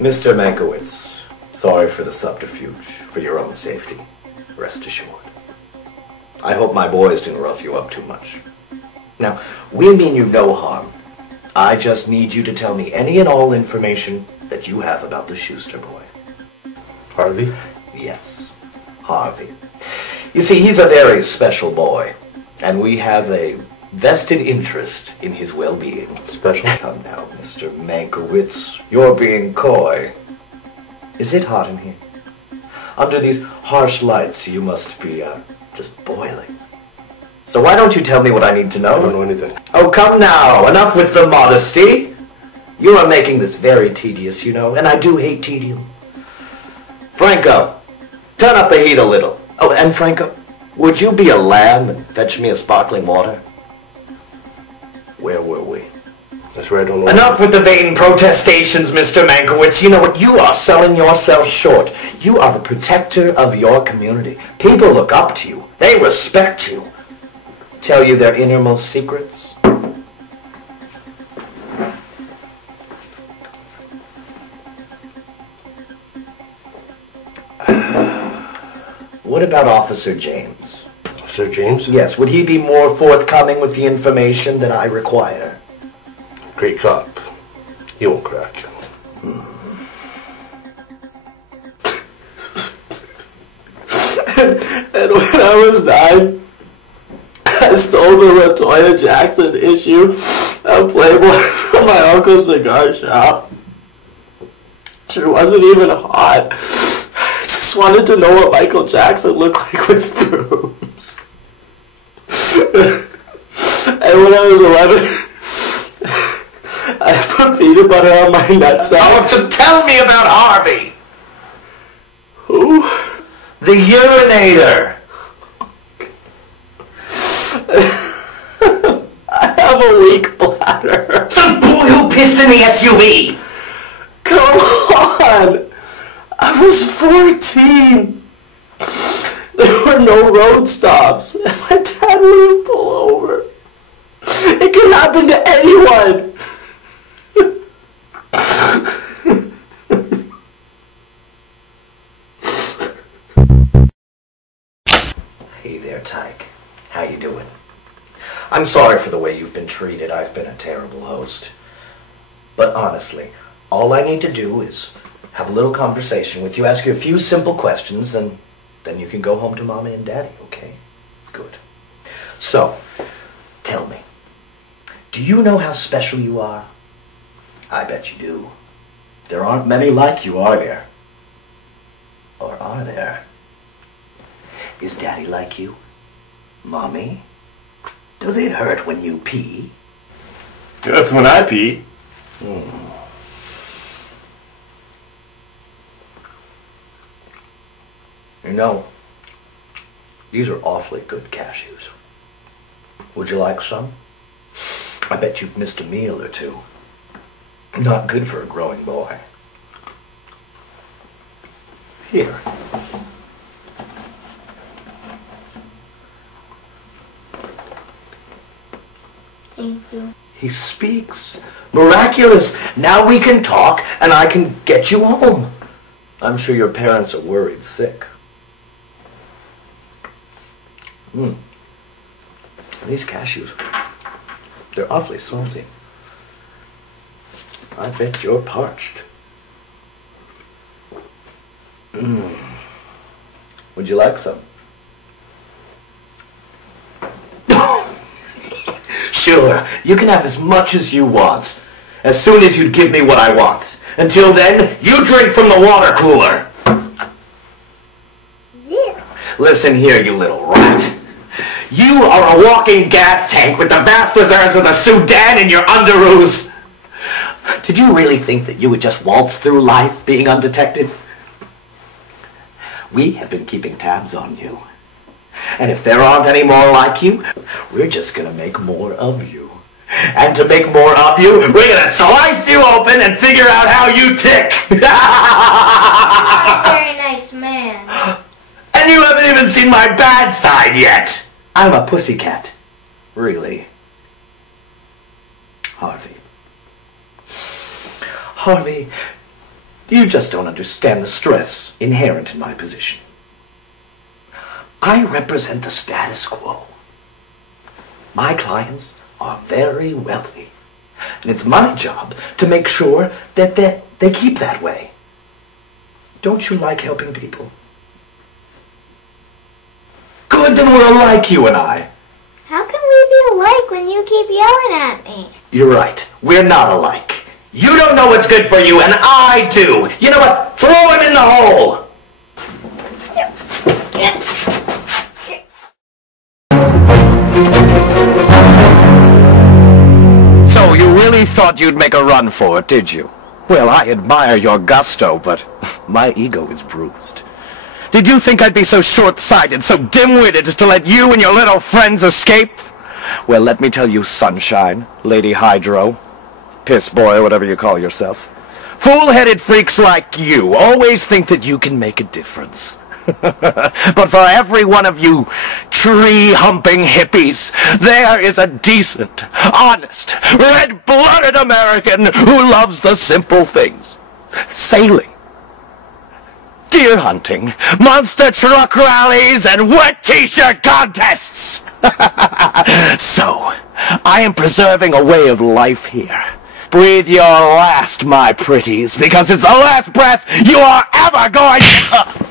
Mr. Mankiewicz, sorry for the subterfuge, for your own safety. Rest assured. I hope my boys didn't rough you up too much. Now, we mean you no harm. I just need you to tell me any and all information that you have about the Schuster boy. Harvey? Yes, Harvey. You see, he's a very special boy, and we have a vested interest in his well-being. Special? Come now, Mr. Mankiewicz, you're being coy. Is it hot in here? Under these harsh lights, you must be, just boiling. So why don't you tell me what I need to know? I don't know anything. Oh, come now, enough with the modesty. You are making this very tedious, you know, and I do hate tedium. Franco, turn up the heat a little. Oh, and Franco, would you be a lamb and fetch me a sparkling water? Where were we? That's right, I don't know. Enough with the vain protestations, Mr. Mankiewicz. You know what? You are selling yourself short. You are the protector of your community. People look up to you. They respect you. Tell you their innermost secrets. What about Officer James? Officer James? Yes, would he be more forthcoming with the information that I require? Great cop. He won't crack. And when I was 9, I stole the LaToya Jackson issue of Playboy from my uncle's cigar shop. She wasn't even hot. I just wanted to know what Michael Jackson looked like with brooms. And when I was 11, I put peanut butter on my nutsack. Oh, to tell me about Harvey! Who? The urinator! I have a weak bladder. The boy who pissed in the SUV! Come on! I was 14. There were no road stops, and my dad wouldn't pull over. It could happen to anyone. Hey there, Tyke. How you doing? I'm sorry for the way you've been treated. I've been a terrible host. But honestly, all I need to do is have a little conversation with you, ask you a few simple questions, and then you can go home to Mommy and Daddy, okay? Good. So, tell me, do you know how special you are? I bet you do. There aren't many like you, are there? Or are there? Is Daddy like you? Mommy? Does it hurt when you pee? That's when I pee. You know, these are awfully good cashews. Would you like some? I bet you've missed a meal or two. Not good for a growing boy. Here. Thank you. He speaks. Miraculous. Now we can talk and I can get you home. I'm sure your parents are worried sick. These cashews, they're awfully salty. I bet you're parched. Would you like some? Sure, you can have as much as you want, as soon as you give me what I want. Until then, you drink from the water cooler. This. Listen here, you little rat. You are a walking gas tank with the vast reserves of the Sudan in your underoos. Did you really think that you would just waltz through life being undetected? We have been keeping tabs on you. And if there aren't any more like you, we're just gonna make more of you. And to make more of you, we're gonna slice you open and figure out how you tick. You're a very nice man. And you haven't even seen my bad side yet. I'm a pussycat. Really. Harvey. Harvey, You just don't understand the stress inherent in my position. I represent the status quo. My clients are very wealthy, and it's my job to make sure that they keep that way. Don't you like helping people? Good, then we're alike, you and I. How can we be alike when you keep yelling at me? You're right. We're not alike. You don't know what's good for you, and I do. You know what? Throw him in the hole! So you really thought you'd make a run for it, did you? Well, I admire your gusto, but my ego is bruised. Did you think I'd be so short-sighted, so dim-witted as to let you and your little friends escape? Well, let me tell you, Sunshine, Lady Hydro, Piss Boy, whatever you call yourself. Fool-headed freaks like you always think that you can make a difference. But for every one of you tree-humping hippies, there is a decent, honest, red-blooded American who loves the simple things. Sailing, deer hunting, monster truck rallies, and wet t-shirt contests! So, I am preserving a way of life here. Breathe your last, my pretties, because it's the last breath you are ever going to...